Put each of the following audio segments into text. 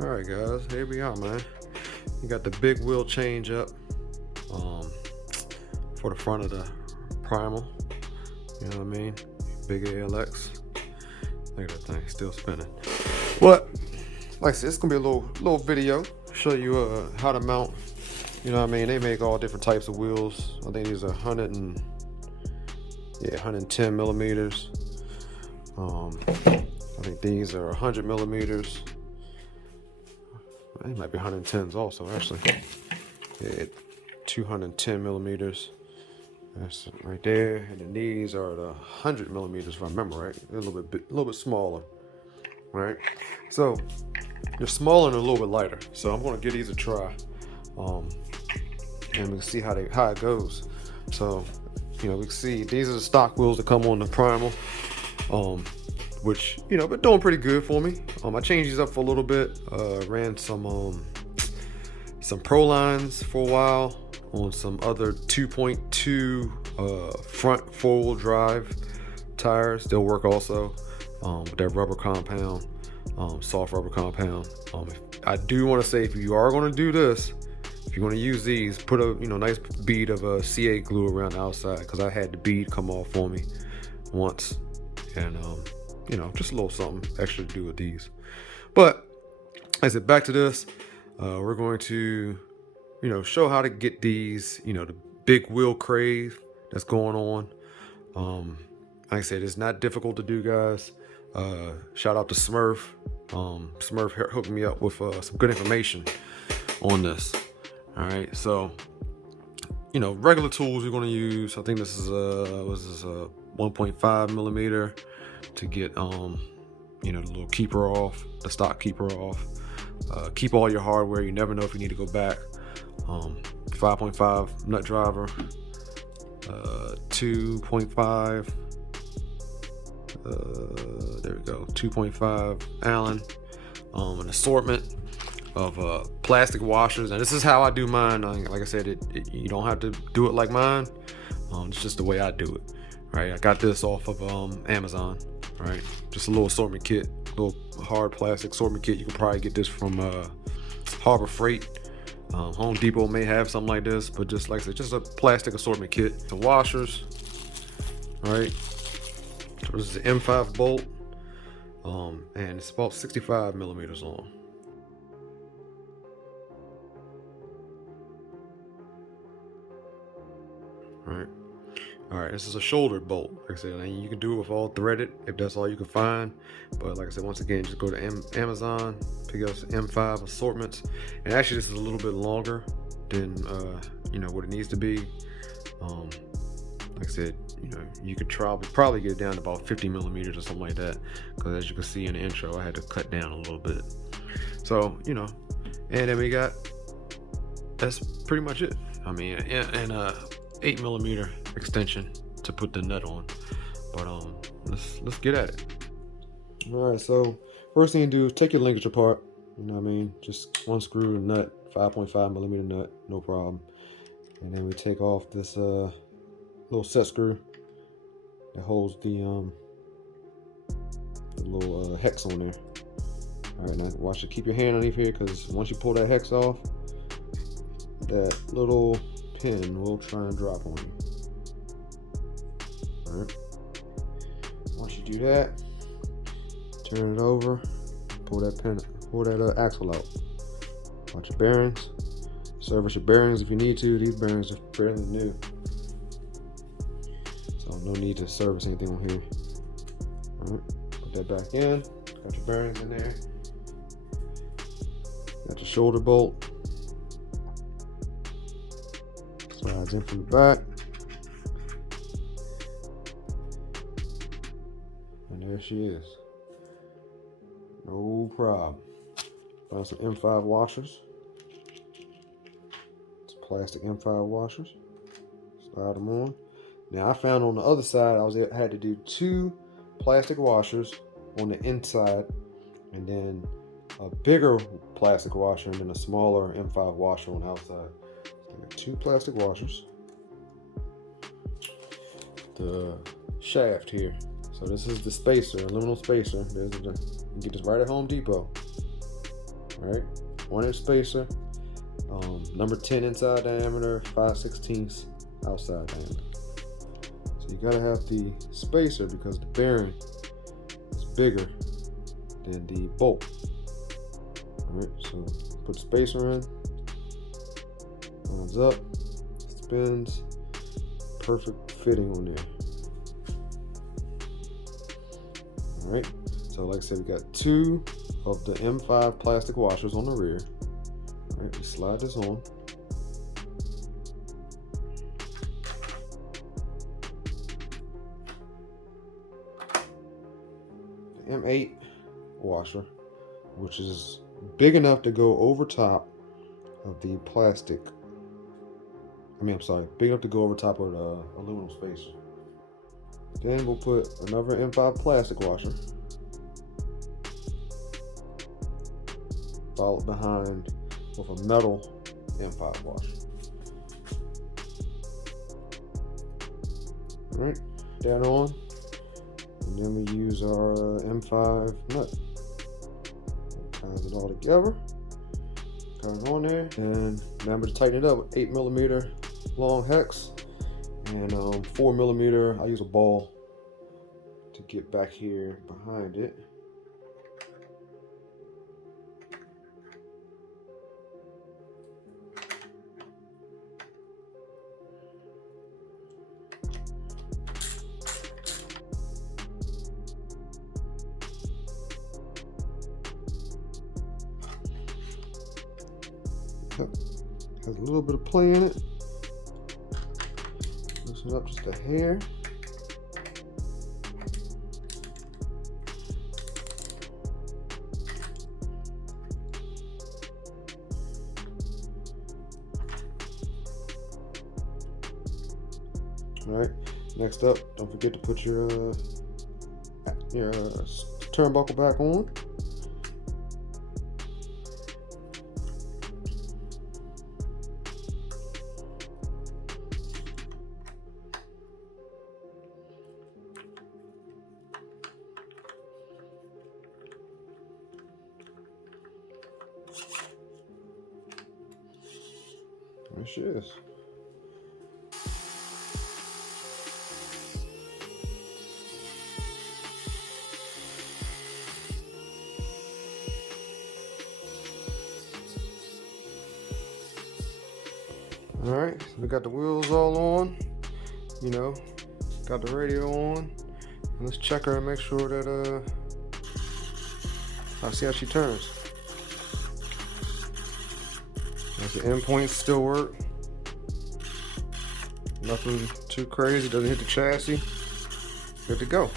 Alright guys, here we are, man. You got the big wheel change up for the front of the Primal. You know what I mean? Big ALX. Look at that thing, still spinning. But like I said, it's gonna be a little video. Show you how to mount. You know what I mean? They make all different types of wheels. I think these are 110 millimeters. I think these are 100 millimeters. They might be 110s also, actually. Yeah, 210 millimeters. That's right there. And then these are the 100 millimeters, if I remember right. They're a little bit smaller, right? So they're smaller and a little bit lighter. So I'm gonna give these a try, and we can see how it goes. So we can see these are the stock wheels that come on the Primal, which been doing pretty good for me. I changed these up for a little bit. Ran some Pro Lines for a while on some other 2.2 front four-wheel drive tires. They'll work also with that rubber compound, soft rubber compound. I do want to say, if you are going to do this, if you're going to use these, put a nice bead of C8 glue around the outside, because I had the bead come off for me once, and just a little something extra to do with these. But like I said, back to this. We're going to show how to get these, the big wheel craze that's going on. Like I said, it's not difficult to do, guys. Shout out to Smurf. Smurf hooked me up with some good information on this. All right, so regular tools you're going to use. I think this is a 1.5 millimeter to get the little keeper off, the stock keeper off. Keep all your hardware. You never know if you need to go back. 5.5 nut driver, 2.5. There we go. 2.5 Allen. An assortment of plastic washers, and this is how I do mine. Like I said, you don't have to do it like mine. It's just the way I do it. Right. I got this off of Amazon. Right. Just a little assortment kit, little hard plastic assortment kit. You can probably get this from Harbor Freight. Home Depot may have something like this, but just like I said, just a plastic assortment kit. The washers, right? So this is an M5 bolt, and it's about 65 millimeters long. All right, this is a shouldered bolt. Like I said, and you can do it with all threaded if that's all you can find. But like I said, once again, just go to Amazon, pick up some M5 assortments. And actually, this is a little bit longer than what it needs to be. Like I said, you could probably get it down to about 50 millimeters or something like that. Because as you can see in the intro, I had to cut down a little bit. So and then that's pretty much it. I mean, and 8 millimeter extension to put the nut on. But let's get at it. All right, so first thing you do is take your linkage apart. You know what I mean? Just one screw nut, 5.5 millimeter nut, no problem. And then we take off this little set screw that holds the little hex on there. All right, now watch it. Keep your hand underneath here, because once you pull that hex off, that little pin will try and drop on you. All right. Once you do that, turn it over, pull that axle out. Watch your bearings. Service your bearings if you need to. These bearings are fairly new, so no need to service anything on here. All right. Put that back in. Got your bearings in there. Got your shoulder bolt. Slides in from the back. And there she is. No problem. Found some M5 washers. It's plastic M5 washers. Slide them on. Now I found on the other side, I had to do 2 plastic washers on the inside, and then a bigger plastic washer, and then a smaller M5 washer on the outside. So I got 2 plastic washers. The shaft here. So this is the spacer, aluminum spacer. You can get this right at Home Depot. All right, 1-inch spacer, number 10 inside diameter, 5/16 outside diameter. So you gotta have the spacer because the bearing is bigger than the bolt. All right, so put the spacer in, lines up, spins, perfect fitting on there. All right, so like I said, we got 2 of the M5 plastic washers on the rear. All right, we slide this on. The M8 washer, which is big enough to go over top of the plastic. Big enough to go over top of the aluminum spacer. Then we'll put another M5 plastic washer, followed behind with a metal M5 washer. All right, that on, and then we use our M5 nut. Ties it all together, got it on there, and now I'm going to tighten it up with 8mm long hex and 4mm. I use a ball to get back here behind it. Has a little bit of play in it. Loosen up just a hair. All right, next up, don't forget to put your turnbuckle back on. There she is. All right, so we got the wheels all on, got the radio on. And let's check her and make sure that I'll see how she turns. As the endpoints still work. Nothing too crazy, doesn't hit the chassis. Good to go.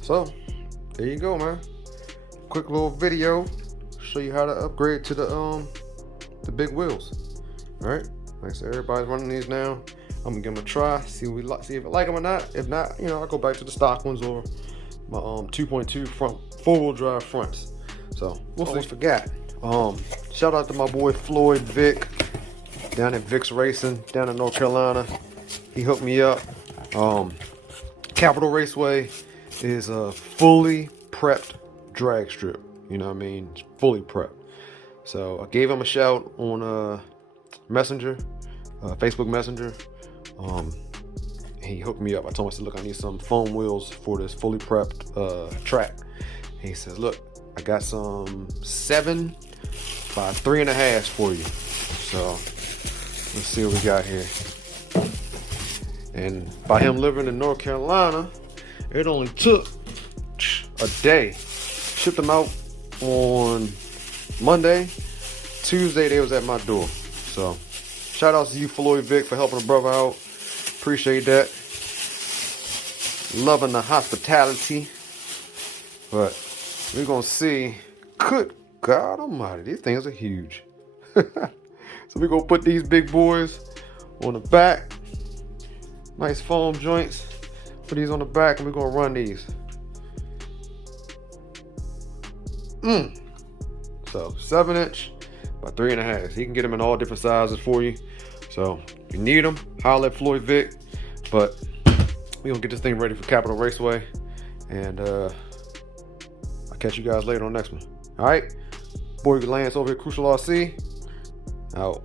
So, there you go, man. Quick little video, show you how to upgrade to the big wheels. All right, like I said, everybody's running these now. I'm gonna give them a try, see if I like them or not. If not, I'll go back to the stock ones or my 2.2 front 4-wheel drive fronts. So we'll almost forgot. Shout out to my boy Floyd Vick down at Vick Racing down in North Carolina. He hooked me up. Capital Raceway is a fully prepped drag strip. You know what I mean? It's fully prepped. So I gave him a shout on Messenger, Facebook Messenger. He hooked me up. I told him, I said, look, I need some foam wheels for this fully prepped track. And he says, look, I got some 7 by 3.5 for you. So let's see what we got here. And by him living in North Carolina, it only took a day. Shipped them out on Monday. Tuesday they was at my door. So shout out to you, Floyd Vick, for helping a brother out. Appreciate that. Loving the hospitality. But we're gonna see. Good God Almighty, these things are huge. So we're gonna put these big boys on the back. Nice foam joints. Put these on the back and we're gonna run these. So 7-inch by 3.5. He can get them in all different sizes for you. So if you need them, holler at Floyd Vick. But we're gonna get this thing ready for Capital Raceway. And I catch you guys later on the next one. All right, boy Lance over here, Crucial RC, out.